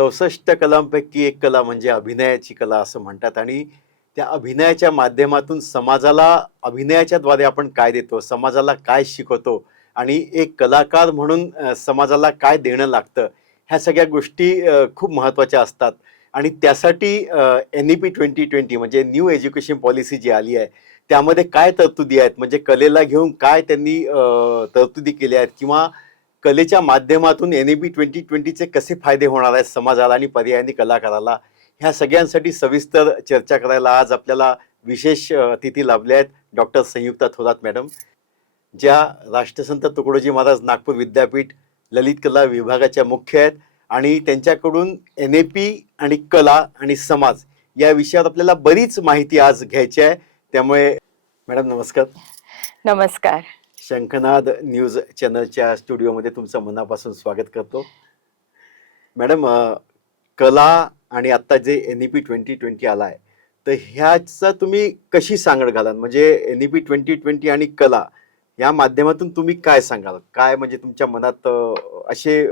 64 कलांपैकी एक कला म्हणजे अभिनयाची कला असं म्हणतात आणि त्या अभिनयाच्या माध्यमातून समाजाला अभिनयाच्या द्वारे आपण काय देतो, समाजाला काय शिकवतो आणि एक कलाकार म्हणून समाजाला काय देणं लागतं, ह्या सगळ्या गोष्टी खूप महत्त्वाच्या असतात. आणि त्यासाठी NEP 2020 म्हणजे न्यू एज्युकेशन पॉलिसी जी आली आहे त्यामध्ये काय तरतुदी आहेत, म्हणजे कलेला घेऊन काय त्यांनी तरतुदी केल्या आहेत किंवा कलेच्या माध्यमातून NEP 2020चे कसे फायदे होणार आहेत समाजाला आणि पर्यायाने कलाकाराला, ह्या सगळ्यांसाठी सविस्तर चर्चा करायला आज आपल्याला विशेष अतिथी लाभले आहेत डॉक्टर संयुक्ता थोरात मॅडम, ज्या राष्ट्रसंत तुकडोजी महाराज नागपूर विद्यापीठ ललित कला विभागाच्या मुख्य आहेत आणि त्यांच्याकडून NEP आणि कला आणि समाज या विषयावर आपल्याला बरीच माहिती आज घ्यायची आहे. त्यामुळे मॅडम नमस्कार. नमस्कार. शंखनाद न्यूज चॅनलच्या स्टुडिओमध्ये तुमचं मनापासून स्वागत करतो. मॅडम, कला आणि आता जे NEP 2020 आला आहे तर ह्याचा तुम्ही कशी सांगड घालाल, म्हणजे NEP 2020 आणि कला या माध्यमातून तुम्ही काय सांगाल, काय म्हणजे तुमच्या मनात असे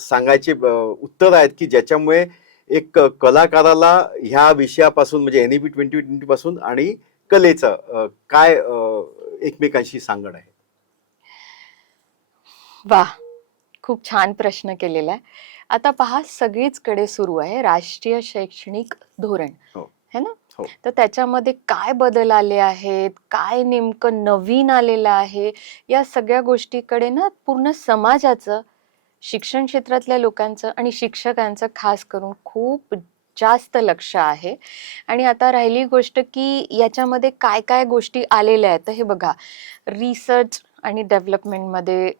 सांगायचे उत्तर आहेत की ज्याच्यामुळे एक कलाकाराला ह्या विषयापासून म्हणजे NEP 2020 पासून आणि कलेचं काय एकमेकांशी सांगड आहे? वाह, खूप छान प्रश्न केलेला आहे. आता पहा, सगळीचकडे सुरू आहे राष्ट्रीय शैक्षणिक धोरण, है ना? तर त्याच्यामध्ये काय बदल आले आहेत, काय नेमकं नवीन आलेलं आहे, या सगळ्या गोष्टीकडे ना पूर्ण समाजाचं, शिक्षण क्षेत्रातल्या लोकांचं आणि शिक्षकांचं खास करून खूप जास्त लक्ष आहे. आणि आता राहिली गोष्ट की याच्यामध्ये काय काय गोष्टी आलेल्या आहेत. तर हे बघा, रिसर्च आणि डेव्हलपमेंटमध्ये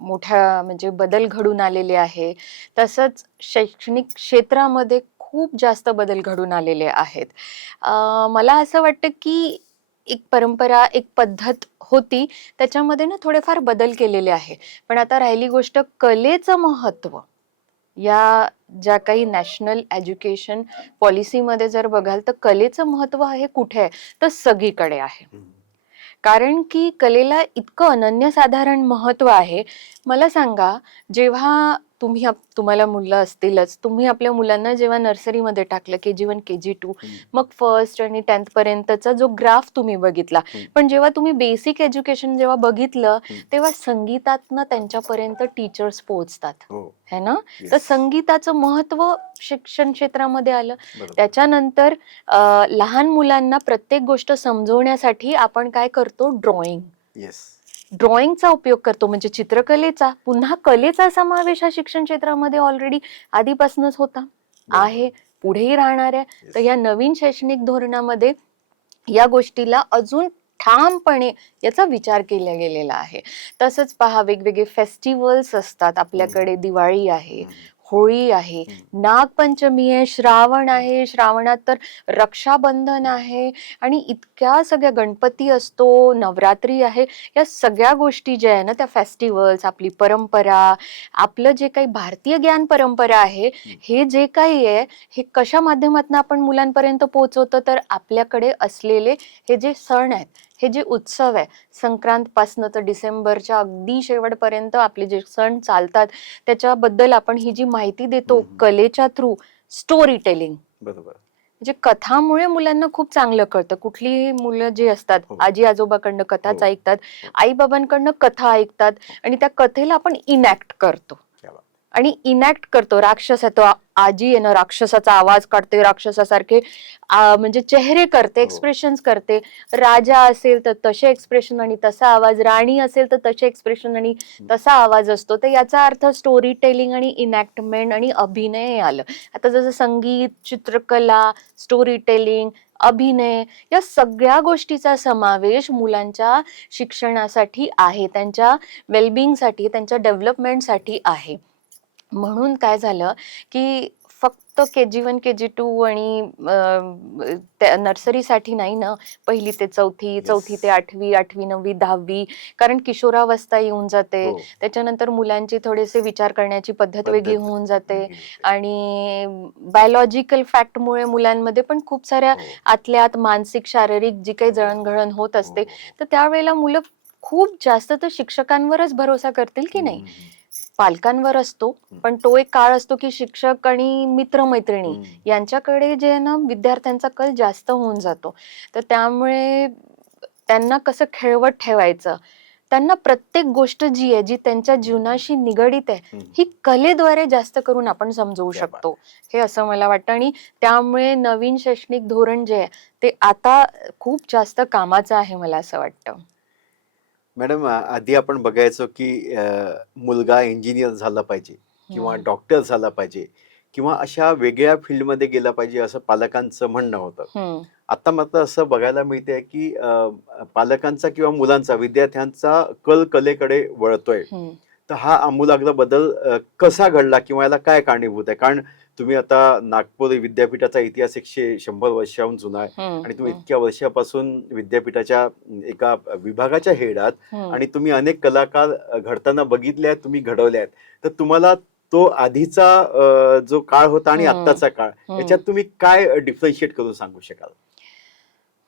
मोठ्या म्हणजे बदल घडून आलेले आहे. तसंच शैक्षणिक क्षेत्रामध्ये खूप जास्त बदल घडून आलेले आहेत. मला असं वाटतं की एक परंपरा, एक पद्धत होती, त्याच्यामध्ये ना थोडेफार बदल केलेले आहे. पण आता राहिली गोष्ट कलेचं महत्त्व. या ज्या काही नॅशनल एज्युकेशन पॉलिसीमध्ये जर बघाल तर कलेचं महत्त्व आहे कुठे आहे, तर सगळीकडे आहे. कारण की कलेला इतकं अनन्यसाधारण महत्त्व आहे. मला सांगा, जेव्हा तुम्हाला मुलं असतीलच, तुम्ही आपल्या मुलांना जेव्हा नर्सरीमध्ये टाकलं, KG1 KG2, मग फर्स्ट आणि 10th पर्यंतचा जो ग्राफ तुम्ही बघितला, पण जेव्हा तुम्ही बेसिक एज्युकेशन जेव्हा बघितलं तेव्हा संगीतातनं त्यांच्यापर्यंत टीचर्स पोहोचतात, है ना? तर संगीताचं महत्त्व शिक्षण क्षेत्रामध्ये आलं. त्याच्यानंतर लहान मुलांना प्रत्येक गोष्ट समजवण्यासाठी आपण काय करतो, ड्रॉइंगचा उपयोग करतो, म्हणजे चित्रकलेचा, पुन्हा कलेचा समावेश हा शिक्षण क्षेत्रामध्ये ऑलरेडी आधीपासूनच होता, आहे, पुढेही राहणार आहे. तर या नवीन शैक्षणिक धोरणामध्ये या गोष्टीला अजून ठामपणे याचा विचार केला गेलेला आहे. तसंच पहा, वेगवेगळे फेस्टिवल्स असतात आपल्याकडे. दिवाळी आहे, होळी आहे, नागपंचमी आहे, श्रावण आहे, श्रावणात तर रक्षाबंधन आहे आणि इतक्या सगळ्या, गणपती असतो, नवरात्री आहे. या सगळ्या गोष्टी ज्या आहे ना, त्या फेस्टिवल्स, आपली परंपरा, आपलं जे काही भारतीय ज्ञान परंपरा आहे, हे जे काही आहे हे कशा माध्यमातून आपण मुलांपर्यंत पोहोचवतो, तर आपल्याकडे असलेले हे जे सण आहेत, हे जे उत्सव आहे, संक्रांत पासनं तर डिसेंबरच्या अगदी शेवटपर्यंत आपले जे सण चालतात त्याच्याबद्दल आपण ही जी माहिती देतो कलेच्या थ्रू, स्टोरी टेलिंग, बरोबर, म्हणजे कथामुळे मुलांना खूप चांगलं कळतं. कुठलीही मुलं जे असतात, आजी आजोबाकडनं कथाच ऐकतात, आई बाबांकडनं कथा ऐकतात आणि त्या कथेला आपण इनॅक्ट करतो राक्षस आहे तो, आजी आहे ना राक्षसाचा आवाज काढते, राक्षसासारखे म्हणजे चेहरे करते, एक्सप्रेशन्स करते. राजा असेल तर तसे एक्सप्रेशन आणि तसा आवाज, राणी असेल तर तसे एक्सप्रेशन आणि तसा आवाज असतो. तर याचा अर्थ स्टोरी टेलिंग आणि इनॅक्टमेंट आणि अभिनय आलं. आता जसं संगीत, चित्रकला, स्टोरी टेलिंग, अभिनय, या सगळ्या गोष्टीचा समावेश मुलांच्या शिक्षणासाठी आहे, त्यांच्या वेलबिंगसाठी, त्यांच्या डेव्हलपमेंटसाठी आहे. म्हणून काय झालं की फक्त KG1 KG2 आणि नर्सरीसाठी नाही ना, 1ली ते 4थी, 4थी ते 8वी, 8वी 9वी 10वी, कारण किशोरावस्था येऊन जाते. त्याच्यानंतर मुलांची थोडेसे विचार करण्याची पद्धत वेगळी होऊन जाते आणि बायोलॉजिकल फॅक्टमुळे मुलांमध्ये पण खूप साऱ्या आतल्या आत मानसिक, शारीरिक जी काही जळणघळण होत असते. तर त्यावेळेला मुलं खूप जास्त तर शिक्षकांवरच भरोसा करतील की नाही. पालकांवर असतो, पण तो एक काळ असतो की शिक्षक आणि मित्रमैत्रिणी यांच्याकडे जे आहे ना विद्यार्थ्यांचा कल जास्त होऊन जातो. तर त्यामुळे त्यांना कसं खेळवत ठेवायचं, त्यांना प्रत्येक गोष्ट जी आहे जी त्यांच्या जीवनाशी निगडीत आहे ही कलेद्वारे जास्त करून आपण समजवू क्या बात. शकतो, हे असं मला वाटतं. आणि त्यामुळे नवीन शैक्षणिक धोरण जे आहे ते आता खूप जास्त कामाचं आहे मला असं वाटतं. मॅडम, आधी आपण बघायचो की मुलगा इंजिनियर झाला पाहिजे किंवा डॉक्टर झाला पाहिजे किंवा अशा वेगळ्या फील्डमध्ये गेला पाहिजे असं पालकांचं म्हणणं होतं. आता मात्र असं बघायला मिळतंय की पालकांचा किंवा मुलांचा, विद्यार्थ्यांचा कल कलेकडे वळतोय. तर हा आमूलाग्र बदल कसा घडला किंवा याला काय कारणीभूत आहे? कारण तुम्ही आता नागपूर विद्यापीठाचा इतिहास 100 वर्षाहून जुना आहे आणि तुम्ही इतक्या वर्षापासून विद्यापीठाच्या एका विभागाच्या हेड आहात आणि तुम्ही अनेक कलाकार घडताना बघितले आहेत, तुम्ही घडवले आहेत. तर तुम्हाला तो आधीचा जो काळ होता आणि आत्ताचा काळ, याच्यात तुम्ही काय डिफरन्शिएट करून सांगू शकाल?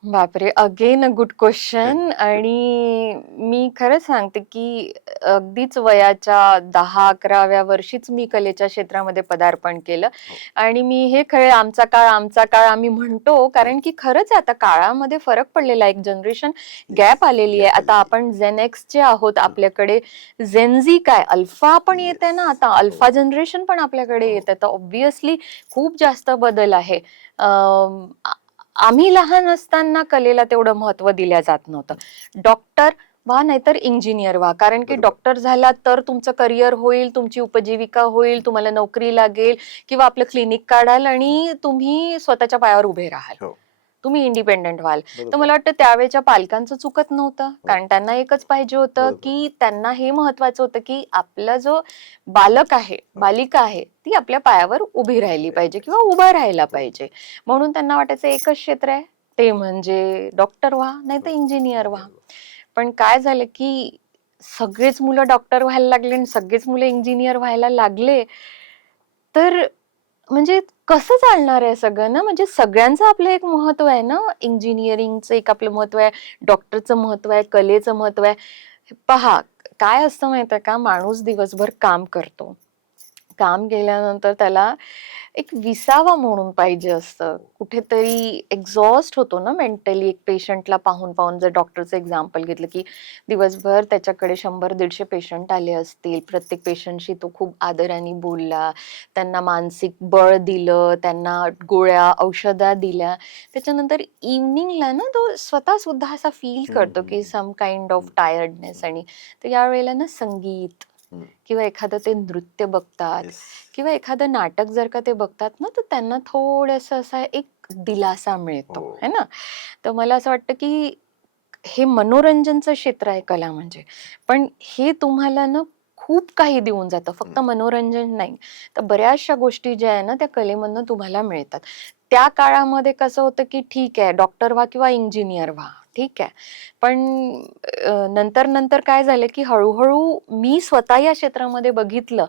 बापरे, अगेन अ गुड क्वेश्चन. आणि मी खरं सांगते की अगदीच वयाच्या 10-11व्या वर्षीच मी कलेच्या क्षेत्रामध्ये पदार्पण केलं. आणि मी हे खरं आमचा काळ आम्ही म्हणतो, कारण की खरंच आता काळामध्ये फरक पडलेला, एक जनरेशन गॅप आलेली आहे. आता आपण झेन एक्सचे आहोत, आपल्याकडे झेनझी काय अल्फा पण येते ना, आता अल्फा जनरेशन पण आपल्याकडे येत आहे. तर ऑब्व्हियसली खूप जास्त बदल आहे. आम्ही लहान असताना कलेला तेवढं महत्व दिल्या जात नव्हतं. डॉक्टर व्हा नाहीतर इंजिनियर व्हा, कारण की डॉक्टर झाला तर तुमचं करिअर होईल, तुमची उपजीविका होईल, तुम्हाला नोकरी लागेल किंवा आपलं क्लिनिक काढाल आणि तुम्ही स्वतःच्या पायावर उभे राहाल, तुम्ही इंडिपेंडेंट व्हाल. तर मला वाटतं त्यावेळेच्या पालकांचं चुकत नव्हतं, कारण त्यांना एकच पाहिजे होतं की त्यांना हे महत्वाचं होतं की आपला जो बालक आहे, बालिका आहे, ती आपल्या पायावर उभी राहिली पाहिजे किंवा उभा राहायला पाहिजे. म्हणून त्यांना वाटायचं एकच क्षेत्र आहे, ते म्हणजे डॉक्टर व्हा नाही तर इंजिनियर व्हा. पण काय झालं की सगळेच मुलं डॉक्टर व्हायला लागले आणि सगळेच मुलं इंजिनियर व्हायला लागले, तर म्हणजे कसं चालणार आहे सगळं ना. म्हणजे सगळ्यांचं आपलं एक महत्व आहे ना, इंजिनिअरिंगचं एक आपलं महत्व आहे, डॉक्टरचं महत्व आहे, कलेचं महत्व आहे. पहा, काय असतं माहित आहे का, माणूस दिवसभर काम करतो, काम केल्यानंतर त्याला एक विसावा म्हणून पाहिजे असतं, कुठेतरी एक्झॉस्ट होतो ना मेंटली. एक पेशंटला पाहून पाहून, जर डॉक्टरचं एक्झाम्पल घेतलं की दिवसभर त्याच्याकडे 100-150 पेशंट आले असतील, प्रत्येक पेशंटशी तो खूप आदराने बोलला, त्यांना मानसिक बळ दिलं, त्यांना गोळ्या औषधा दिल्या, त्याच्यानंतर इव्हनिंगला ना तो स्वतः सुद्धा असा फील करतो की सम काइंड ऑफ टायर्डनेस. आणि तर यावेळेला ना संगीत किंवा एखादं ते नृत्य बघतात किंवा एखादं नाटक जर का ते बघतात ना, तर त्यांना थोडंसं असा एक दिलासा मिळतो, है ना. तर मला असं वाटतं की हे मनोरंजनचं क्षेत्र आहे कला म्हणजे, पण हे तुम्हाला ना खूप काही देऊन जातं, फक्त मनोरंजन नाही. तर बऱ्याचशा गोष्टी ज्या आहे ना त्या कलेमधनं तुम्हाला मिळतात. त्या काळामध्ये कसं होतं की ठीक आहे, डॉक्टर व्हा किंवा इंजिनियर व्हा, ठीक आहे. पण नंतर नंतर काय झालं की हळूहळू मी स्वतः या क्षेत्रामध्ये बघितलं,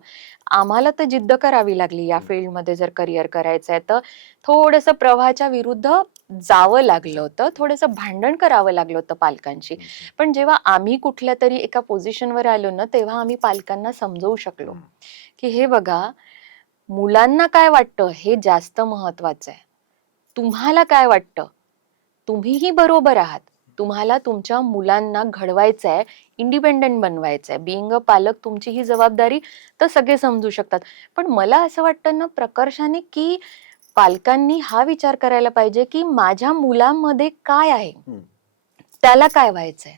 आम्हाला तर जिद्द करावी लागली या फील्डमध्ये जर करिअर करायचं आहे तर थोडंसं प्रवाहाच्या विरुद्ध जावं लागलं होतं, थोडंसं भांडण करावं लागलं होतं पालकांशी. पण जेव्हा आम्ही कुठल्या तरी एका पोझिशनवर आलो ना, तेव्हा आम्ही पालकांना समजवू शकलो की हे बघा, मुलांना काय वाटतं हे जास्त महत्वाचं आहे, तुम्हाला काय वाटतं, तुम्हीही बरोबर आहात, तुम्हाला तुमच्या मुलांना घडवायचं आहे, इंडिपेंडेंट बनवायचं आहे. बिईंग अ पालक तुमची ही जबाबदारी तर सगळे समजू शकतात. पण मला असं वाटतं ना प्रकर्षाने की पालकांनी हा विचार करायला पाहिजे की माझ्या मुलामध्ये काय आहे, त्याला काय व्हायचंय,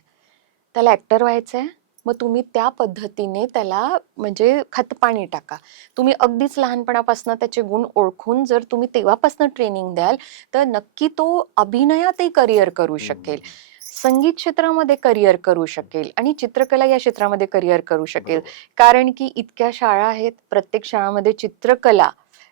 त्याला ऍक्टर व्हायचंय, मग तुम्ही त्या पद्धतीने त्याला म्हणजे खतपाणी टाका. तुम्ही अगदीच लहानपणापासून त्याचे गुण ओळखून जर तुम्ही तेव्हापासून ट्रेनिंग द्याल तर नक्की तो अभिनयातही करिअर करू शकेल, संगीत क्षेत्रामध्ये करिअर करू शकेल आणि चित्रकला या क्षेत्रामध्ये करिअर करू शकेल. कारण की इतक्या शाळा आहेत, प्रत्येक शाळामध्ये चित्रकला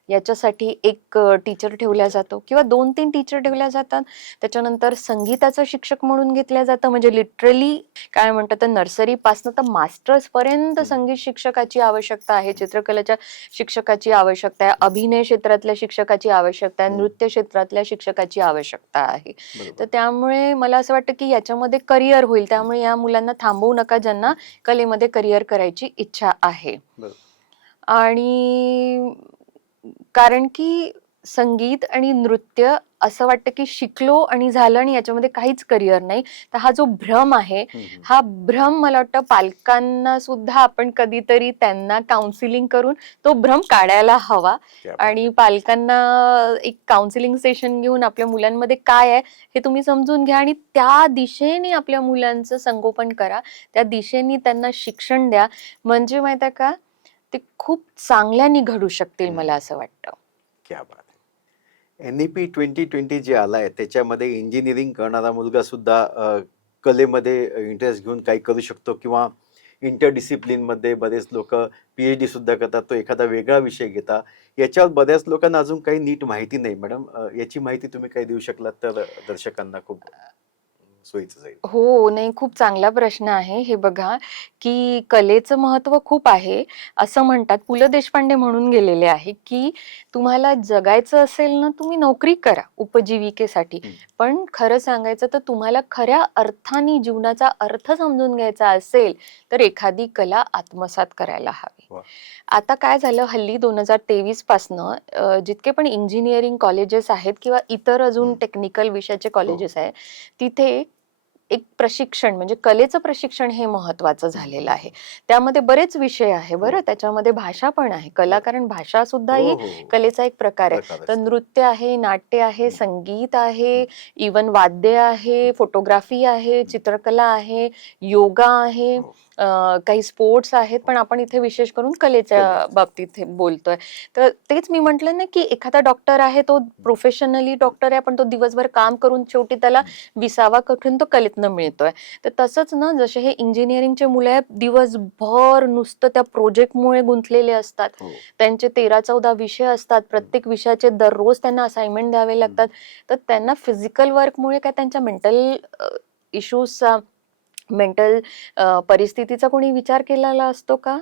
याच्यासाठी एक टीचर ठेवला जातो किंवा 2-3 टीचर ठेवल्या जातात. त्याच्यानंतर संगीताचं शिक्षक म्हणून घेतलं जातं, म्हणजे लिटरली काय म्हणतात तर नर्सरी पासून तर मास्टर्स पर्यंत संगीत शिक्षकाची आवश्यकता आहे, चित्रकलेच्या शिक्षकाची आवश्यकता आहे, अभिनय क्षेत्रातल्या शिक्षकाची आवश्यकता आहे, नृत्य क्षेत्रातल्या शिक्षकाची आवश्यकता आहे. तर त्यामुळे मला असं वाटतं की याच्यामध्ये करिअर होईल. त्यामुळे या मुलांना थांबवू नका ज्यांना कलेमध्ये करिअर करायची इच्छा आहे. आणि कारण की संगीत आणि नृत्य असं वाटतं की शिकलो आणि झालं आणि याच्यामध्ये काहीच करिअर नाही. तर हा जो भ्रम आहे, हा भ्रम मला वाटतं पालकांना सुद्धा आपण कधीतरी त्यांना काउन्सिलिंग करून तो भ्रम काढायला हवा. आणि पालकांना एक काउन्सिलिंग सेशन घेऊन आपल्या मुलांमध्ये काय आहे हे तुम्ही समजून घ्या आणि त्या दिशेने आपल्या मुलांचं संगोपन करा, त्या दिशेने त्यांना शिक्षण द्या. म्हणजे माहिती आहे का, ते खूप चांगल्याने घडू शकतील मला असं वाटतं. क्या बात आहे. NEP 2020 जे आलाय त्याच्यामध्ये इंजिनिअरिंग करणारा मुलगा सुद्धा कलेमध्ये इंटरेस्ट घेऊन काही करू शकतो, किंवा इंटरडिसिप्लिन मध्ये बरेच लोक PhD सुद्धा करतात, तो एखादा वेगळा विषय घेता. याच्यावर बऱ्याच लोकांना अजून काही नीट माहिती नाही. मॅडम, याची माहिती तुम्ही काही देऊ शकलात तर दर्शकांना खूप सोयीचं जाईल. हो, नाही, खूप चांगला प्रश्न आहे. हे बघा की कलेचं महत्व खूप आहे. असं म्हणतात, पु ल देशपांडे म्हणून गेलेले आहे की तुम्हाला जगायचं असेल ना, तुम्ही नोकरी करा उपजीविकेसाठी. पण खरं सांगायचं तर तुम्हाला खऱ्या अर्थाने जीवनाचा अर्थ समजून घ्यायचा असेल तर एखादी कला आत्मसात करायला हवी. आता काय झालं, हल्ली 2023 पासनं जितके पण इंजिनिअरिंग कॉलेजेस आहेत किंवा इतर अजून टेक्निकल विषयाचे कॉलेजेस आहेत, तिथे एक प्रशिक्षण म्हणजे कलेचं प्रशिक्षण हे महत्वाचं झालेलं आहे. त्यामध्ये बरेच विषय आहे बरं, त्याच्यामध्ये भाषा पण आहे. कला, कारण भाषा सुद्धा ही कलेचा एक प्रकार आहे. तर नृत्य आहे, नाट्य आहे, संगीत आहे, इवन वाद्य आहे, फोटोग्राफी आहे, चित्रकला आहे, योगा आहे, काही स्पोर्ट्स आहेत. पण आपण इथे विशेष करून कलेच्या बाबतीत बोलतोय. तर तेच मी म्हटलं ना की एखादा डॉक्टर आहे, तो प्रोफेशनली डॉक्टर आहे, पण तो दिवसभर काम करून शेवटी त्याला विसावा कुठून तो कलेतनं मिळतोय. तर तसंच ना, जसे हे इंजिनिअरिंगचे मुलं आहेत, दिवसभर नुसतं त्या प्रोजेक्टमुळे गुंतलेले असतात. त्यांचे 13-14 विषय असतात, प्रत्येक विषयाचे दररोज त्यांना असाइनमेंट द्यावे लागतात. तर त्यांना फिजिकल वर्कमुळे काय त्यांच्या मेंटल इश्यूजचा, मेंटल परिस्थितीचा कोणी विचार केलेला असतो का?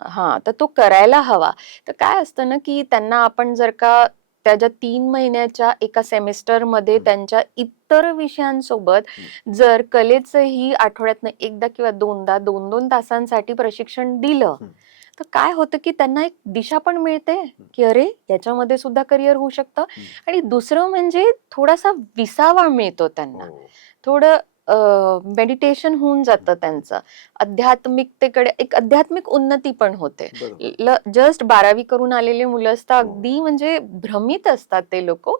हा, तर तो करायला हवा. तर काय असतं ना की त्यांना आपण जर का त्याच्या 3 महिन्याच्या एका सेमेस्टरमध्ये त्यांच्या इतर विषयांसोबत जर कलेचंही आठवड्यातनं एकदा किंवा दोनदा 2-2 तासांसाठी प्रशिक्षण दिलं, तर काय होतं की त्यांना एक दिशा पण मिळते की अरे, याच्यामध्ये सुद्धा करिअर होऊ शकतं. आणि दुसरं म्हणजे थोडासा विसावा मिळतो त्यांना, थोडं मेडिटेशन होऊन जातं त्यांचं, आध्यात्मिकतेकडे एक आध्यात्मिक उन्नती पण होते. जस्ट 12वी करून आलेले मुलं असतात, अगदी म्हणजे भ्रमित असतात ते लोक.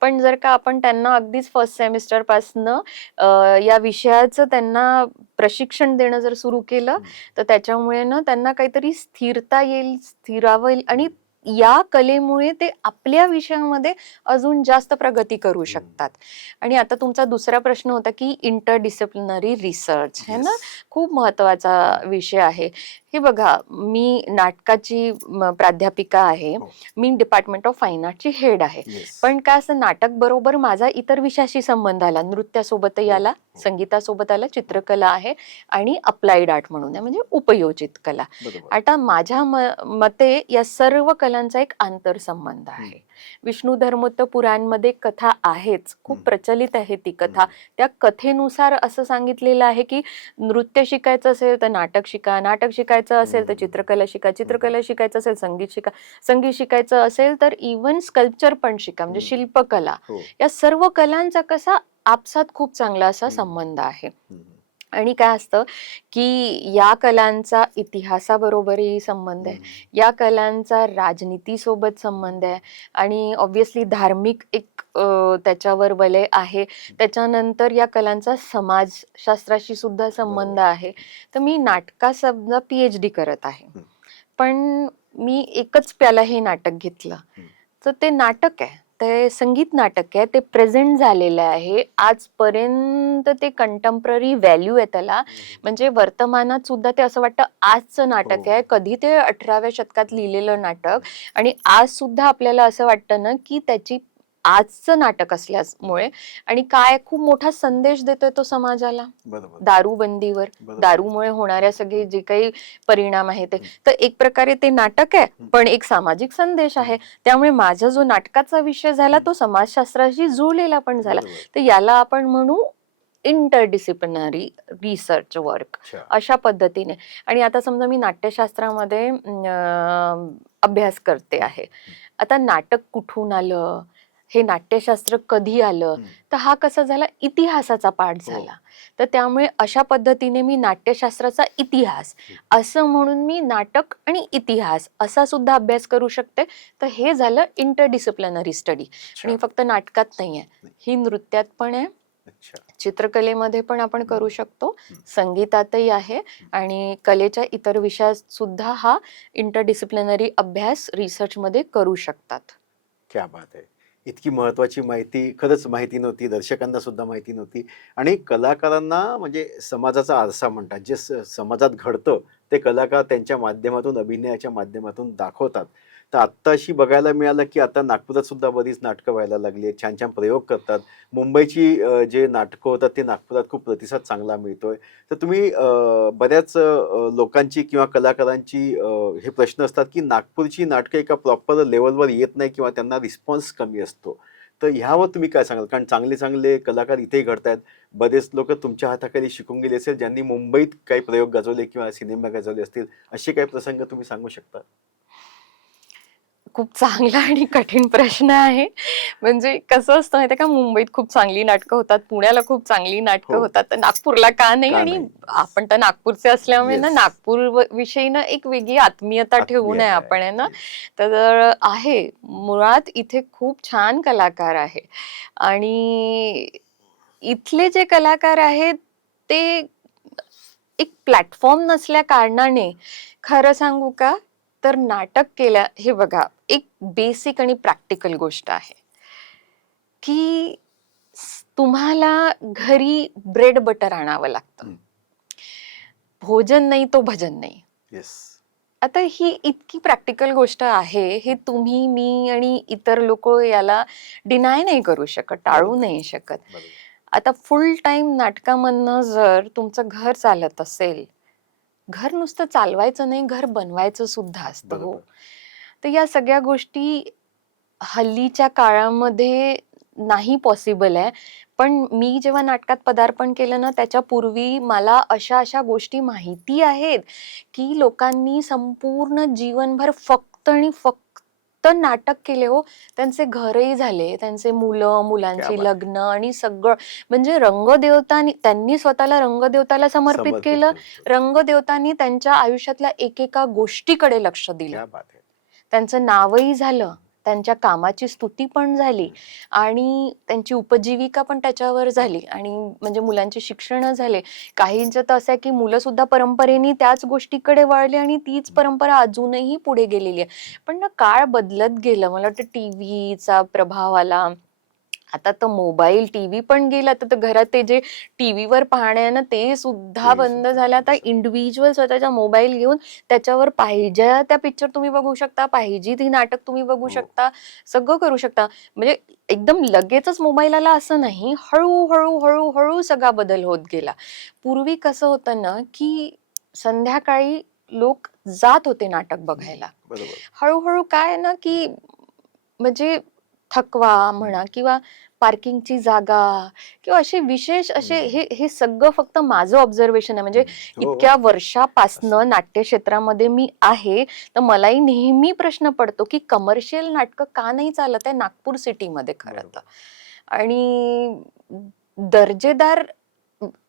पण जर का आपण त्यांना अगदीच फर्स्ट सेमिस्टर पासनं या विषयाचं त्यांना प्रशिक्षण देणं जर सुरू केलं, तर त्याच्यामुळे ना त्यांना काहीतरी स्थिरता येईल, स्थिरावेल आणि या कलेमुळे ते आपल्या विषयामध्ये अजून जास्त प्रगती करू शकतात. आणि आता तुमचा दुसरा प्रश्न होता की इंटरडिसिप्लिनरी रिसर्च है ना, खूप महत्वाचा विषय आहे. हे बघा, मी नाटकाची प्राध्यापिका आहे, मी डिपार्टमेंट ऑफ फाईन आर्टची हेड आहे. पण काय असं, नाटक बरोबर माझा इतर विषयाशी संबंध आला, नृत्यासोबतही आला, संगीतासोबत आला, चित्रकला आहे आणि अप्लाइड आर्ट म्हणून आहे, म्हणजे उपयोजित कला. आता माझ्या मते या सर्व कलांचा एक आंतरसंबंध आहे. विष्णू धर्मोत्तर पुराणमध्ये कथा आहेच, खूप प्रचलित आहे ती कथा. त्या कथेनुसार असं सांगितलेलं आहे की नृत्य शिकायचं असेल तर नाटक शिका, नाटक शिकायचं असेल तर चित्रकला शिका, चित्रकला शिकायचं असेल संगीत शिका, संगीत शिकायचं असेल तर इव्हन स्कल्पचर पण शिका, म्हणजे शिल्पकला. या सर्व कलांचा कसा आपसात खूप चांगला असा संबंध आहे. आणि काय असतं की या कलांचा इतिहासाबरोबरही संबंध आहे, या कलांचा राजनीतीसोबत संबंध आहे आणि ऑब्व्हियसली धार्मिक एक त्याच्यावर वलय आहे. त्याच्यानंतर या कलांचा समाजशास्त्राशी सुद्धा संबंध आहे. तर मी नाटकात समजा PhD करत आहे, पण मी एकच प्याला हे नाटक घेतलं तर ते नाटक आहे, ते संगीत नाटक आहे, ते प्रेझेंट झालेलं आहे आजपर्यंत. ते कंटेम्पररी व्हॅल्यू आहे त्याला, म्हणजे वर्तमानात सुद्धा ते असं वाटतं आजचं नाटक आहे, कधी ते 18व्या शतकात लिहिलेलं नाटक. आणि आज सुद्धा आपल्याला असं वाटतं ना की त्याची आजचं नाटक असल्यामुळे, आणि काय खूप मोठा संदेश देतोय तो समाजाला दारूबंदीवर, दारूमुळे होणाऱ्या सगळे जे काही परिणाम आहेत ते. तर एक प्रकारे ते नाटक आहे, पण एक सामाजिक संदेश आहे. त्यामुळे माझा जो नाटकाचा विषय झाला तो समाजशास्त्राशी जुळलेला पण झाला. तर याला आपण म्हणू इंटरडिसिप्लिनरी रिसर्च वर्क, अशा पद्धतीने. आणि आता समजा मी नाट्यशास्त्रामध्ये अभ्यास करते आहे, आता नाटक कुठून आलं, हे नाट्यशास्त्र कधी आलं, तर हा कसा झाला, इतिहासाचा पाठ झाला. तर त्यामुळे अशा पद्धतीने मी नाट्यशास्त्राचा इतिहास असं म्हणून मी नाटक आणि इतिहास असा सुद्धा अभ्यास करू शकते. तर हे झालं इंटरडिसिप्लिनरी स्टडी. आणि फक्त नाटकात नाहीये, ही नृत्यात पण आहे, चित्रकलेमध्ये पण आपण करू शकतो, संगीतातही आहे, आणि कलेच्या इतर विषयात सुद्धा हा इंटरडिसिप्लिनरी अभ्यास रिसर्च मध्ये करू शकतात. क्या बात आहे. इतकी महत्वाची माहिती खरंच माहिती नव्हती, दर्शकांना सुद्धा माहिती नव्हती. आणि कलाकारांना म्हणजे समाजाचा आरसा म्हणतात, जे समाजात घडतं ते कलाकार त्यांच्या माध्यमातून, अभिनयाच्या माध्यमातून दाखवतात. तर आत्ताशी बघायला मिळालं की आता नागपुरात सुद्धा बरीच नाटकं व्हायला लागली आहेत, छान छान प्रयोग करतात. मुंबईची जे नाटकं होतात ते नागपुरात खूप प्रतिसाद चांगला मिळतोय. तर तुम्ही बऱ्याच लोकांची किंवा कलाकारांची हे प्रश्न असतात की नागपूरची नाटकं एका प्रॉपर लेवलवर येत नाही किंवा त्यांना रिस्पॉन्स कमी असतो. तर ह्यावर तुम्ही काय सांगाल? कारण चांगले चांगले कलाकार इथेही घडतायत. बरेच लोक तुमच्या हाताखाली शिकून गेले असेल, ज्यांनी मुंबईत काही प्रयोग गाजवले किंवा सिनेमा गाजवले असतील. असे काही प्रसंग तुम्ही सांगू शकता? खूप चांगला आणि कठीण प्रश्न आहे. म्हणजे कसं असतं माहितीये का, मुंबईत खूप चांगली नाटकं होतात, पुण्याला खूप चांगली नाटकं होतात, तर नागपूरला का नाही? आणि आपण तर नागपूरचे असल्यामुळे ना, नागपूर विषयी ना एक वेगळी आत्मीयता ठेवू नये आपण, आहे ना. तर आहे, मुळात इथे खूप छान कलाकार आहे, आणि इथले जे कलाकार आहेत ते एक प्लॅटफॉर्म नसल्या कारणाने, खरं सांगू का, तर नाटक केल्या, हे बघा, एक बेसिक आणि प्रॅक्टिकल गोष्ट आहे की तुम्हाला घरी ब्रेड बटर आणावं लागतं, भोजन नाही तो भजन नाही. आता ही इतकी प्रॅक्टिकल गोष्ट आहे, हे तुम्ही, मी आणि इतर लोक याला डिनाय नाही करू शकत, टाळू नाही शकत. आता फुल टाइम नाटकामधनं जर तुमचं घर चालत असेल, घर नुसतं चालवायचं नाही, घर बनवायचं सुद्धा असतं. हो, तर या सगळ्या गोष्टी हल्लीच्या काळामध्ये नाही पॉसिबल आहे. पण मी जेव्हा नाटकात पदार्पण केलं ना, त्याच्यापूर्वी मला अशा अशा गोष्टी माहिती आहेत की लोकांनी संपूर्ण जीवनभर फक्त आणि फक्त नाटक केले. हो, त्यांचे घरही झाले, त्यांचे मुलं, मुलांची लग्न आणि सगळं, म्हणजे रंगदेवतांनी, त्यांनी स्वतःला रंगदेवताला समर्पित केलं, रंगदेवतांनी त्यांच्या आयुष्यातल्या एकेका गोष्टीकडे लक्ष दिलं, त्यांचं नावही झालं, त्यांच्या कामाची स्तुती पण झाली, आणि त्यांची उपजीविका पण त्याच्यावर झाली, आणि म्हणजे मुलांचे शिक्षण झाले. काहींचं तर असं आहे की मुलं सुद्धा परंपरेने त्याच गोष्टीकडे वळले, आणि तीच परंपरा अजूनही पुढे गेलेली आहे. पण ना, काळ बदलत गेलं, मला वाटतं टीव्हीचा प्रभाव आला, आता तर मोबाईल, टीव्ही पण गेला, तर घरात ते जे टीव्हीवर पाहणे आहे ना, ते सुद्धा बंद झालं. आता इंडिव्हिज्युअल स्वतःचा मोबाईल घेऊन त्याच्यावर पाहिजे त्या पिक्चर तुम्ही बघू शकता, पाहिजे ती नाटक तुम्ही बघू शकता, सगळं करू शकता. म्हणजे एकदम लगेचच मोबाईल आला असं नाही, हळूहळू हळूहळू सगळा बदल होत गेला. पूर्वी कसं होतं ना, की संध्याकाळी लोक जात होते नाटक बघायला. हळूहळू काय ना, की म्हणजे थकवा म्हणा, किंवा पार्किंगची जागा, किंवा असे विशेष असे, हे सगळं फक्त माझं ऑब्झर्वेशन आहे. म्हणजे इतक्या वर्षापासनं नाट्य क्षेत्रामध्ये मी आहे, तर मलाही नेहमी प्रश्न पडतो की कमर्शियल नाटकं का नाही चालत आहे नागपूर सिटीमध्ये खरं तर. आणि दर्जेदार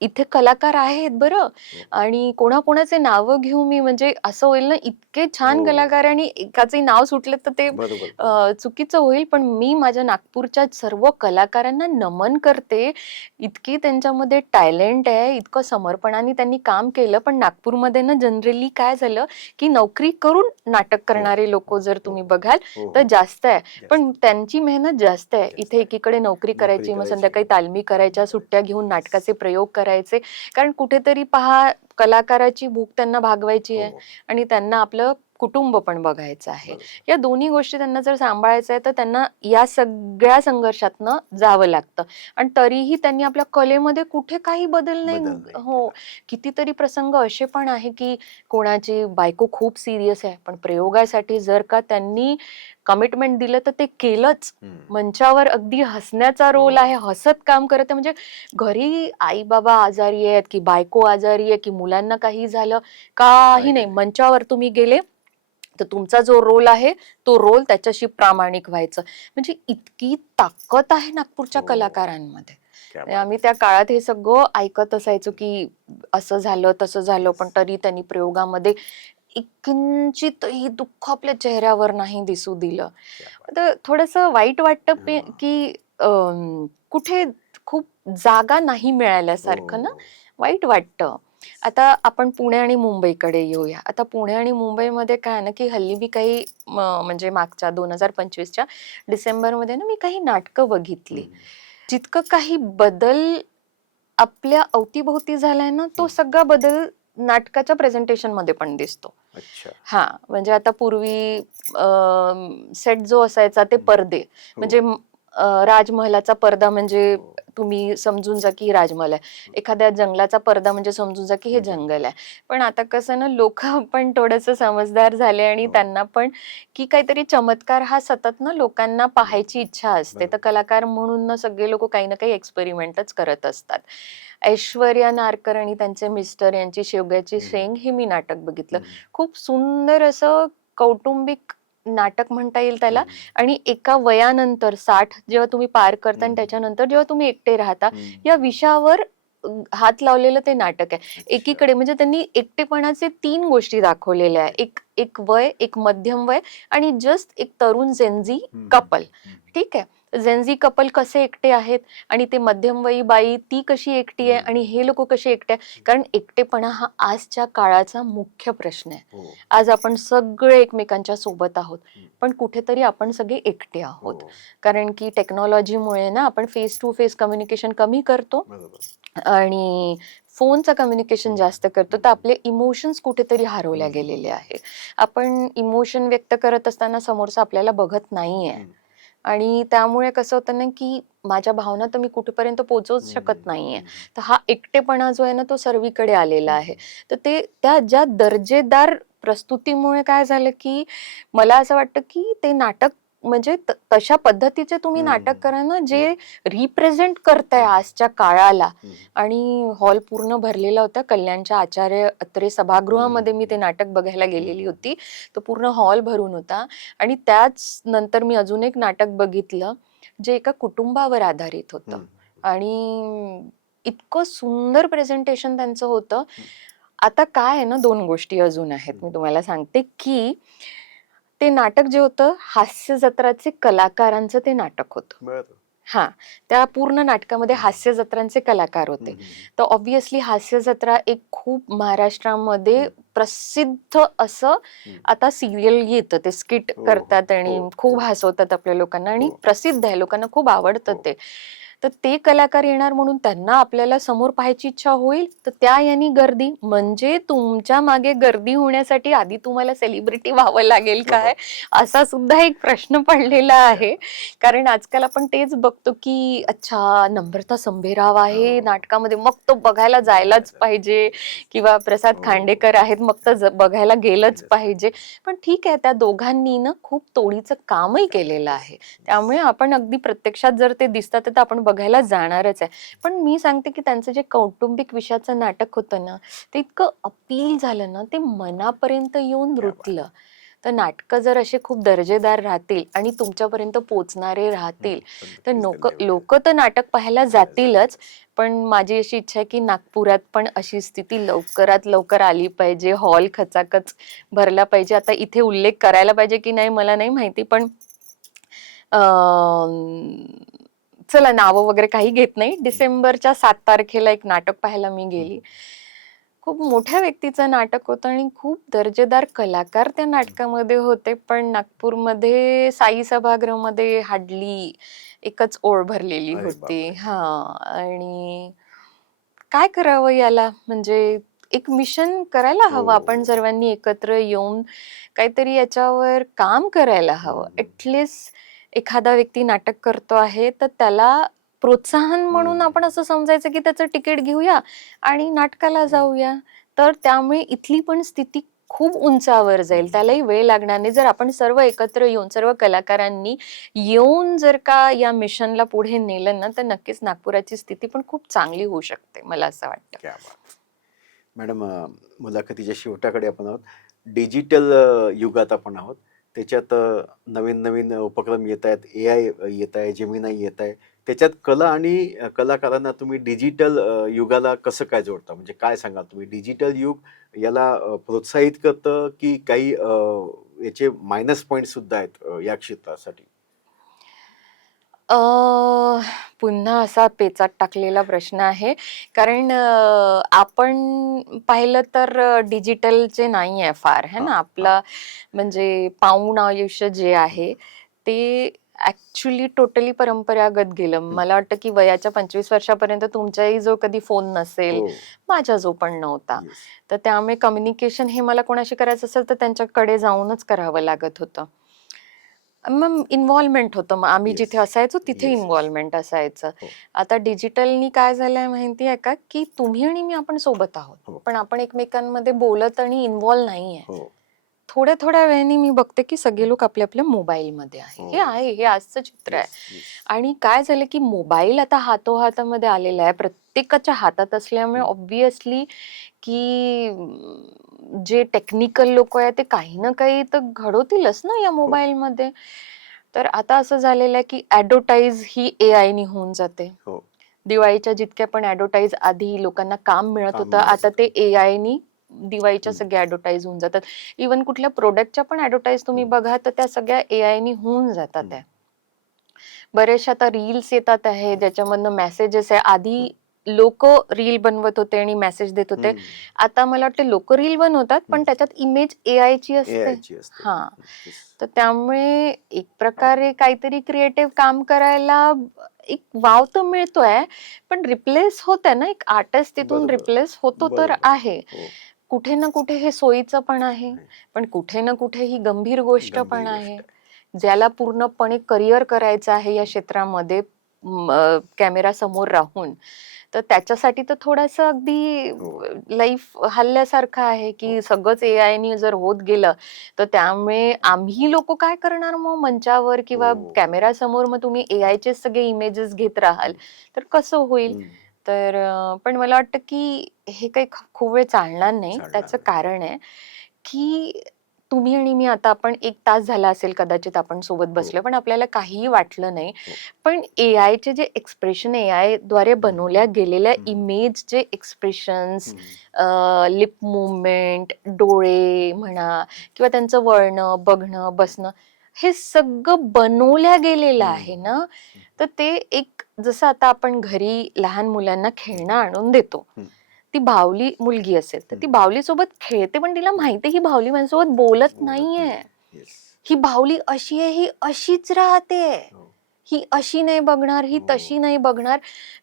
इथे कलाकार आहेत बरं, आणि कोणाकोणाचे नावं घेऊ मी, म्हणजे असं होईल ना, इतके छान हो. कलाकार आणि एकाचे नाव सुटले तर ते बरोबर. चुकीचं होईल. पण मी माझ्या नागपूरच्या सर्व कलाकारांना नमन करते. इतकी त्यांच्यामध्ये टॅलेंट आहे, इतकं समर्पणाने त्यांनी काम केलं. पण नागपूरमध्ये ना जनरली काय झालं, की नोकरी करून नाटक करणारे लोक जर तुम्ही बघाल तर जास्त आहे. पण त्यांची मेहनत जास्त आहे. इथे एकीकडे नोकरी करायची, मग संध्याकाळी तालमी करायच्या, सुट्ट्या घेऊन नाटकाचे प्रयोग करायचे. कारण कुठेतरी पहा, कलाकाराची भूक त्यांना भागवायची आहे आणि त्यांना आपलं कुटुंब पण बघायचं आहे. या दोन्ही गोष्टी त्यांना जर सांभाळायचं आहे तर त्यांना या सगळ्या संघर्षातनं जावं लागतं. आणि तरीही त्यांनी आपल्या कलेमध्ये कुठे काही बदल नाही. हो, कितीतरी प्रसंग असे पण आहे की कोणाची बायको खूप सिरियस आहे, पण प्रयोगासाठी जर का त्यांनी कमिटमेंट दिलं तर ते केलंच. मंचावर अगदी हसण्याचा रोल आहे, हसत काम करत आहे. म्हणजे घरी आई बाबा आजारी आहेत की बायको आजारी आहे की मुलांना काही झालं, काही नाही, मंचावर तुम्ही गेले तर तुमचा जो रोल आहे तो रोल त्याच्याशी प्रामाणिक व्हायचं. म्हणजे इतकी ताकद आहे नागपूरच्या कलाकारांमध्ये. आम्ही त्या काळात हे सगळं ऐकत असायचो की असं झालं तसं झालं, पण तरी त्यांनी प्रयोगामध्ये किंचितही दुःख आपल्या चेहऱ्यावर नाही दिसू दिलं. तर थोडस वाईट वाटतं की कुठे खूप जागा नाही मिळाल्यासारखं ना, वाईट वाटतं. आता आपण पुणे आणि मुंबईकडे येऊया. आता पुणे आणि मुंबईमध्ये काय ना, की हल्ली मी काही म्हणजे मागच्या 2025च्या डिसेंबरमध्ये ना मी काही नाटकं बघितली. जितकं काही बदल आपल्या अवतीभोवती झालाय ना, तो सगळा बदल नाटकाच्या प्रेझेंटेशन मध्ये पण दिसतो. हा, म्हणजे आता पूर्वी सेट जो असायचा ते पडदे, म्हणजे राजमहालाचा पडदा म्हणजे तुम्ही समजून जा की राजमहल आहे, एखाद्या जंगलाचा पडदा म्हणजे समजून जा की हे जंगल आहे. पण आता कसं ना, लोक पण थोडस समजदार झाले आणि त्यांना पण की काहीतरी चमत्कार हा सतत ना लोकांना पाहायची इच्छा असते. तर कलाकार म्हणून ना सगळे लोक काही ना काही एक्सपेरिमेंटच करत असतात. ऐश्वर्या नारकर आणि त्यांचे मिस्टर यांची शेवग्याची शेंग हे मी नाटक बघितलं. खूप सुंदर असं कौटुंबिक नाटक म्हणता येईल त्याला. आणि एका वयानंतर 60 जेव्हा तुम्ही पार करता आणि त्याच्यानंतर जेव्हा तुम्ही एकटे राहता, या विषयावर हात लावलेलं ते नाटक आहे. एकीकडे म्हणजे त्यांनी एकटेपणाचे 3 गोष्टी दाखवलेल्या आहे. एक एक वय, एक मध्यम वय आणि जस्ट एक तरुण जेनझी कपल. ठीक आहे, जेनझी कपल कसे एकटे आहेत आणि ते मध्यमवयी बाई ती कशी एकटी आहे आणि हे लोक कसे एकटे आहे. कारण एकटेपणा हा आजच्या काळाचा मुख्य प्रश्न आहे. आज आपण सगळे एकमेकांच्या सोबत आहोत, पण कुठेतरी आपण सगळे एकटे आहोत. कारण की टेक्नॉलॉजीमुळे ना आपण फेस टू फेस कम्युनिकेशन कमी करतो आणि फोनचं कम्युनिकेशन जास्त करतो, तर आपले इमोशन्स कुठेतरी हरवल्या गेलेले आहे. आपण इमोशन व्यक्त करत असताना समोरचा आपल्याला बघत नाहीये. आणि त्यामुळे कसं होतं ना, की माझ्या भावना तर मी कुठेपर्यंत पोहोचवूच शकत नाहीये. तर हा एकटेपणा जो आहे ना, तो सर्वीकडे आलेला आहे. तर ते त्या ज्या दर्जेदार प्रस्तुतीमुळे काय झालं, की मला असं वाटतं की ते नाटक म्हणजे तशा पद्धतीचे तुम्ही नाटक करा ना, जे रिप्रेझेंट करताय आजच्या काळाला. आणि हॉल पूर्ण भरलेला होता. कल्याणच्या आचार्य अत्रे सभागृहामध्ये मी ते नाटक बघायला गेलेली होती. तो पूर्ण हॉल भरून होता. आणि त्याच नंतर मी अजून एक नाटक बघितलं, जे एका कुटुंबावर आधारित होतं. आणि इतकं सुंदर प्रेझेंटेशन त्यांचं होतं. आता काय आहे ना, 2 गोष्टी अजून आहेत मी तुम्हाला सांगते, की ते नाटक जे होतं, हास्य जत्राचे कलाकारांचं ते नाटक होतं. हा, त्या पूर्ण नाटकामध्ये हास्य जत्रांचे कलाकार होते. तर ऑब्व्हियसली हास्य जत्रा एक खूप महाराष्ट्रामध्ये प्रसिद्ध असं आता सिरियल येतं, ते स्किट करतात आणि खूप हसवतात आपल्या लोकांना आणि प्रसिद्ध आहे, लोकांना खूप आवडतं ते. तर ते कलाकार येणार म्हणून त्यांना आपल्याला समोर पाहायची इच्छा होईल, तर त्या यांनी गर्दी, म्हणजे तुमच्या मागे गर्दी होण्यासाठी आधी तुम्हाला सेलिब्रिटी व्हावं लागेल काय, असा सुद्धा एक प्रश्न पडलेला आहे. कारण आजकाल आपण तेच बघतो की अच्छा नम्रता संभेराव आहे नाटकामध्ये, मग तो बघायला जायलाच पाहिजे, किंवा प्रसाद खांडेकर आहेत मग तर बघायला गेलंच पाहिजे. पण ठीक आहे, त्या दोघांनी ना खूप तोडीचं कामही केलेलं आहे. त्यामुळे आपण अगदी प्रत्यक्षात जर ते दिसतात तर आपण बघायला जाणारच आहे. पण मी सांगते की त्यांचं जे कौटुंबिक विषयाचं नाटक होतं ना, ते इतकं अपील झालं ना, ते मनापर्यंत येऊन रुतलं. तर नाटकं जर असे खूप दर्जेदार राहतील आणि तुमच्यापर्यंत पोचणारे राहतील तर लोक तर नाटक पाहायला जातीलच. पण माझी अशी इच्छा आहे की नागपुरात पण अशी स्थिती लवकरात लवकर आली पाहिजे, हॉल खचाखच भरला पाहिजे. आता इथे उल्लेख करायला पाहिजे की नाही मला नाही माहिती, पण चला नावं वगैरे काही घेत नाही. डिसेंबरच्या 7 तारखेला एक नाटक पाहायला मी गेली. खूप मोठ्या व्यक्तीचं नाटक होतं आणि खूप दर्जेदार कलाकार त्या नाटकामध्ये होते, पण नागपूरमध्ये साई सभागृहामध्ये हार्डली एकच ओळ भरलेली होती. हा, आणि काय करावं याला, म्हणजे एक मिशन करायला हवं. आपण सर्वांनी एकत्र येऊन काहीतरी याच्यावर काम करायला हवं. ऍटलिस्ट एखादा व्यक्ती नाटक करतो आहे तर त्याला प्रोत्साहन म्हणून आपण असं समजायचं की त्याचं तिकीट घेऊया आणि नाटकाला जाऊया. तर त्यामुळे इथली पण स्थिती खूप उंचावर जाईल. त्यालाही वेळ लागणार नाही. जर आपण सर्व एकत्र येऊन, सर्व कलाकारांनी येऊन जर का या मिशनला पुढे नेलं ना, तर नक्कीच नागपुराची स्थिती पण खूप चांगली होऊ शकते, मला असं वाटतं. मॅडम, मुलाखतीच्या शेवटाकडे आपण आहोत. डिजिटल युगात आपण आहोत. त्याच्यात नवीन नवीन उपक्रम येत आहेत, AI येत आहे, जेमिनाई येत आहे. त्याच्यात कला आणि कलाकारांना तुम्ही डिजिटल युगाला कसं काय जोडता? म्हणजे काय सांगाल तुम्ही? डिजिटल युग याला प्रोत्साहित करतं की काही याचे मायनस पॉइंट सुद्धा आहेत या क्षेत्रासाठी? पुन्हा असा पेचात टाकलेला प्रश्न आहे. कारण आपण पाहिलं तर डिजिटलचे नाही आहे फार, है ना. आपलं म्हणजे पाऊण आयुष्य जे आहे ते ऍक्च्युली टोटली परंपरागत गेलं. मला वाटतं की वयाच्या 25 वर्षापर्यंत तुमच्याही जो कधी फोन नसेल, माझा जो पण नव्हता, तर त्यामुळे कम्युनिकेशन हे मला कोणाशी करायचं असेल तर त्यांच्याकडे जाऊनच करावं लागत होतं. मग इन्व्हॉल्वमेंट होतं. मग आम्ही जिथे असायचो तिथे इन्व्हॉल्वमेंट असायचं. आता डिजिटलनी काय झालंय माहिती आहे का, की तुम्ही आणि मी आपण सोबत आहोत, पण आपण एकमेकांमध्ये बोलत आणि इन्व्हॉल्व नाहीये. थोड्या थोड्या वेळाने मी बघते की सगळे लोक आपल्या आपल्या मोबाईलमध्ये आहे. हे आजचं चित्र आहे. आणि काय झालं की मोबाईल आता हातोहातामध्ये आलेला आहे, प्रत्येकाच्या हातात असल्यामुळे ऑब्विसली की जे टेक्निकल लोक आहेत ते काही ना काही तर घडवतीलच ना या मोबाईलमध्ये. तर आता असं झालेलं आहे की ऍडव्हर्टाईज ही AI नी होऊन जाते. दिवाळीच्या जितक्या पण ऍडव्हर्टाईज आधी लोकांना काम मिळत होतं, आता ते AI नी दिवाळीच्या सगळ्या ऍडव्हर्टाईज होऊन जातात. इव्हन कुठल्या प्रोडक्टच्या पण ऍडव्हर्टाईज तुम्ही बघा तर त्या सगळ्या AI नी होऊन जातात. बरेचशा आता रील्स येतात आहे ज्याच्यामधनं मेसेजेस आहे. आधी लोक रील बनवत होते आणि मेसेज देत होते. आता मला वाटतं लोक रील बनवतात पण त्याच्यात इमेज AI ची असते. हा, तर त्यामुळे एक प्रकारे काहीतरी क्रिएटिव्ह काम करायला एक वाव तर मिळतोय, पण रिप्लेस होत आहे ना, एक आर्टिस्ट तिथून रिप्लेस होतो तर आहे. कुठे ना कुठे हे सोयीचं पण आहे, पण कुठे ना कुठे ही गंभीर गोष्ट पण आहे. ज्याला पूर्णपणे करिअर करायचं आहे या क्षेत्रामध्ये कॅमेरा समोर राहून, तर त्याच्यासाठी तर थोडंसं अगदी लाईफ हल्ल्यासारखं आहे की सगळंच AI नी जर होत गेलं तर त्यामुळे आम्ही लोक काय करणार मग मंचावर किंवा कॅमेरा समोर? मग तुम्ही AI चे सगळे इमेजेस घेत राहाल तर कसं होईल? तर पण मला वाटतं की हे काही खूप वेळ चालणार नाही. त्याचं कारण आहे की तुम्ही आणि मी आता आपण 1 तास झाला असेल कदाचित आपण सोबत बसलो, पण आपल्याला काहीही वाटलं नाही. पण AI चे जे एक्सप्रेशन, AI द्वारे बनवल्या गेलेल्या इमेज, जे एक्सप्रेशन्स, लिप मुवमेंट, डोळे म्हणा किंवा त्यांचं वळणं, बघणं, बसणं, हे सगळं बनवल्या गेलेलं आहे ना. तर ते एक, जसं आता आपण घरी लहान मुलांना खेळणं आणून देतो, ती बाहुली मुलगी असेल तर ती बाहुली सोबत खेळते, पण तिला माहितीये ही बाहुली माझ्यासोबत बोलत नाहीये. ही बाहुली अशी आहे, ही अशीच राहते, ही अशी नाही बघणार, ही तशी नाही बघणार.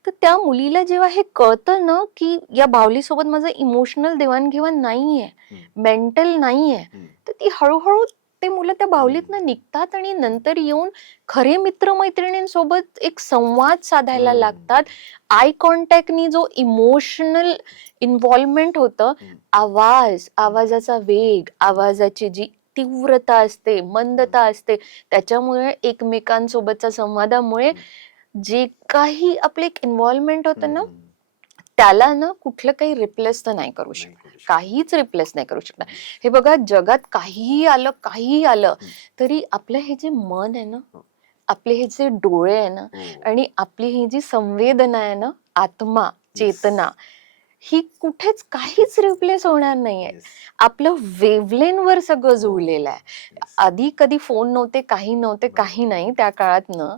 तर त्या मुलीला जेव्हा हे कळतं ना की या बाहुली सोबत माझं इमोशनल देवाणघेवाण नाहीये, मेंटल नाहीये, तर ती हळूहळू ते मुलं त्या बाहुलीतनं निघतात आणि नंतर येऊन खरे मित्रमैत्रिणींसोबत एक संवाद साधायला लागतात. आय कॉन्टॅक्टनी जो इमोशनल इन्व्हॉल्वमेंट होतं, आवाजाचा वेग, आवाजाची जी तीव्रता असते, मंदता असते, त्याच्यामुळे एकमेकांसोबतच्या संवादामुळे जे काही आपले एक इन्व्हॉल्वमेंट होतं ना, त्याला ना कुठलं काही रिप्लेस तर नाही करू शकत. काहीच रिप्लेस नाही करू शकणार. हे बघा, जगात काहीही आलं तरी आपलं हे जे मन आहे ना, आपले हे जे डोळे आहे ना, आणि आपली ही जी संवेदना आहे ना, आत्मा, चेतना, ही कुठेच काहीच रिप्लेस होणार नाहीये. आपलं वेव्हलेन वर सगळं जुळलेलं आहे. आधी कधी फोन नव्हते, काही नव्हते, काही नाही. त्या काळातनं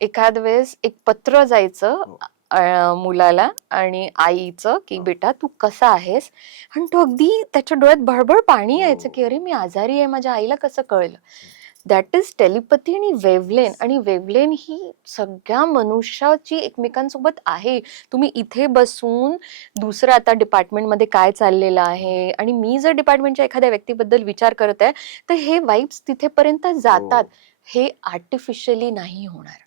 एखाद वेळेस एक पत्र जायचं मुलाला आणि आईचं, की बेटा तू कसा आहेस, आणि तो अगदी त्याच्या डोळ्यात भळभळ पाणी यायचं, की अरे मी आजारी आहे, माझ्या आईला कसं कळलं. दॅट इज टेलिपॅथी आणि वेव्हलेन. आणि वेव्हलेन ही सगळ्या मनुष्याची एकमेकांसोबत आहे. तुम्ही इथे बसून दुसरं आता डिपार्टमेंटमध्ये काय चाललेलं आहे, आणि मी जर डिपार्टमेंटच्या एखाद्या व्यक्तीबद्दल विचार करत आहे, तर हे वाईब्स तिथेपर्यंत जातात. हे आर्टिफिशियली नाही होणार,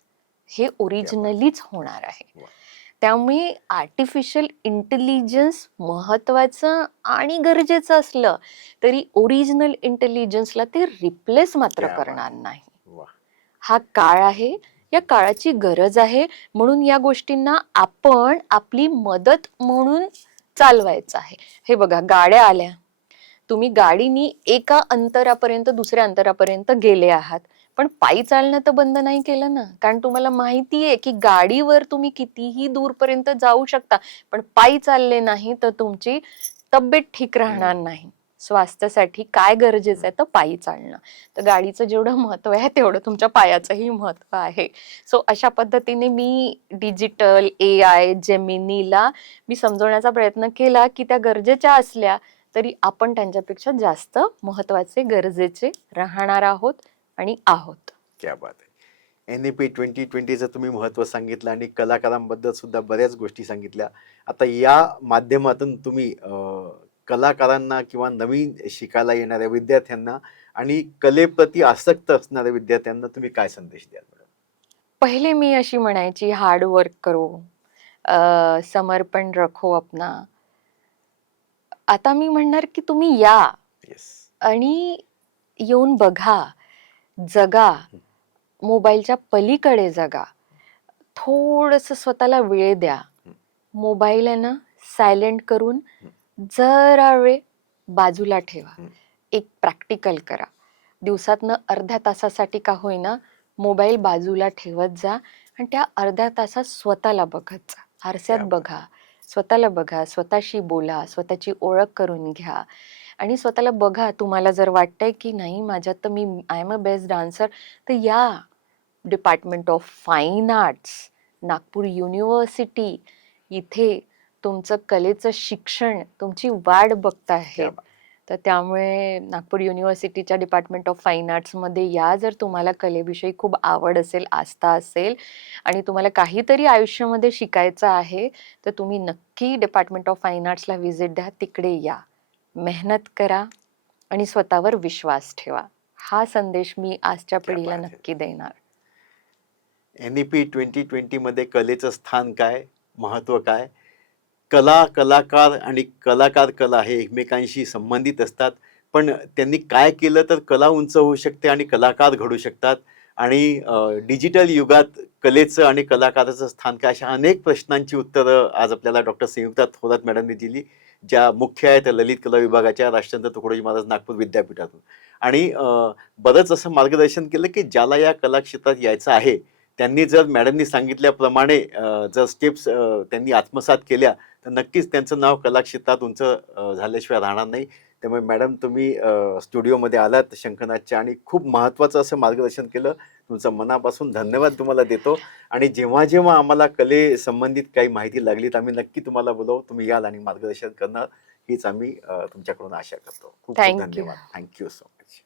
हे ओरिजिनलीच होणार आहे. त्यामुळे आर्टिफिशियल इंटेलिजन्स महत्वाचं आणि गरजेचं असलं तरी ओरिजिनल इंटेलिजन्सला ते रिप्लेस मात्र करणार नाही. हा काळ आहे, या काळाची गरज आहे, म्हणून या गोष्टींना आपण आपली मदत म्हणून चालवायचं आहे. हे बघा, गाड्या आल्या, तुम्ही गाडीनी एका अंतरापर्यंत दुसऱ्या अंतरापर्यंत गेले आहात, पण पायी चालणं तर बंद नाही केलं ना. कारण तुम्हाला माहितीये की गाडीवर तुम्ही कितीही दूरपर्यंत जाऊ शकता, पण पायी चालले नाही तर तुमची तब्येत ठीक राहणार नाही. स्वास्थ्यासाठी काय गरजेचं आहे तर पायी चालणं. तर गाडीचं जेवढं महत्व आहे तेवढं तुमच्या पायाचंही महत्व आहे. सो अशा पद्धतीने मी डिजिटल, AI, जेमिनीला मी समजवण्याचा प्रयत्न केला की त्या गरजेच्या असल्या तरी आपण त्यांच्यापेक्षा जास्त महत्वाचे, गरजेचे राहणार आहोत आणि आहोत. क्या बात आहे. NEP 2020चं तुम्ही महत्व सांगितलं आणि कलाकारांबद्दल सुद्धा बऱ्याच गोष्टी सांगितल्या. आता या माध्यमातून तुम्ही कलाकारांना किंवा नवीन शिकायला येणाऱ्या विद्यार्थ्यांना आणि कलेप्रती आसक्त असणाऱ्या विद्यार्थ्यांना तुम्ही काय संदेश द्याल? पहिले मी अशी म्हणायची, हार्ड वर्क करो, समर्पण रखो अपना. आता मी म्हणणार की तुम्ही या आणि येऊन बघा, जगा, मोबाईलच्या पलीकडे जगा. थोडंसं स्वतःला वेळ द्या. मोबाईल आहे ना, सायलेंट करून जरा वेळ बाजूला ठेवा. एक प्रॅक्टिकल करा. दिवसातनं अर्ध्या तासासाठी का होईना मोबाईल बाजूला ठेवत जा आणि त्या अर्ध्या तासात स्वतःला बघत जा. आरशात बघा, स्वतःला बघा, स्वतःशी बोला, स्वतःची ओळख करून घ्या आणि स्वतःला बघा. तुम्हाला जर वाटतंय की नाही माझ्यात तर मी I am a best dancer, तर या department of fine arts, Nagpur university, इथे तुमचं कलेचं शिक्षण, तुमची वाट बघत आहे. तर त्यामुळे नागपूर युनिव्हर्सिटीच्या डिपार्टमेंट ऑफ फाईन आर्ट्समध्ये या. जर तुम्हाला कलेविषयी खूप आवड असेल, आस्था असेल आणि तुम्हाला काहीतरी आयुष्यामध्ये शिकायचं आहे, तर तुम्ही नक्की डिपार्टमेंट ऑफ फाईन आर्ट्सला व्हिजिट द्या. तिकडे या, मेहनत करा आणि स्वतःवर विश्वास ठेवा. हा संदेश मी आजच्या पिढीला नक्की देणार. NEP 2020 मध्ये कलेचं स्थान काय, महत्व काय? कला, कलाकार आणि कलाकार कला हे एकमेकांशी संबंधित असतात, पण त्यांनी काय केलं तर कला उंच होऊ शकते आणि कलाकार घडू शकतात. आणि डिजिटल युगात कलेचं आणि कलाकाराचं स्थान काय, अशा अनेक प्रश्नांची उत्तरं आज आपल्याला डॉक्टर संयुक्ता थोरात मॅडमने दिली, ज्या मुख्य आहेत ललित कला विभागाच्या राष्ट्रसंत तुकडोजी महाराज नागपूर विद्यापीठातून. आणि बरंच असं मार्गदर्शन केलं की ज्याला या कला क्षेत्रात यायचं आहे त्यांनी जर मॅडमनी सांगितल्याप्रमाणे जर स्टेप्स त्यांनी आत्मसात केल्या तर नक्कीच त्यांचं नाव कलाक्षेत्रात उंच झाल्याशिवाय राहणार नाही. त्यामुळे मॅडम तुम्ही स्टुडिओमध्ये आलात शंखनाथच्या आणि खूप महत्त्वाचं असं मार्गदर्शन केलं. तुमचं मनापासून धन्यवाद तुम्हाला देतो. आणि जेव्हा जेव्हा आम्हाला कले संबंधित काही माहिती लागली तर आम्ही नक्की तुम्हाला बोलवू, तुम्ही याल आणि मार्गदर्शन करणार हीच आम्ही तुमच्याकडून आशा करतो. खूप खूप धन्यवाद. Thank you so much.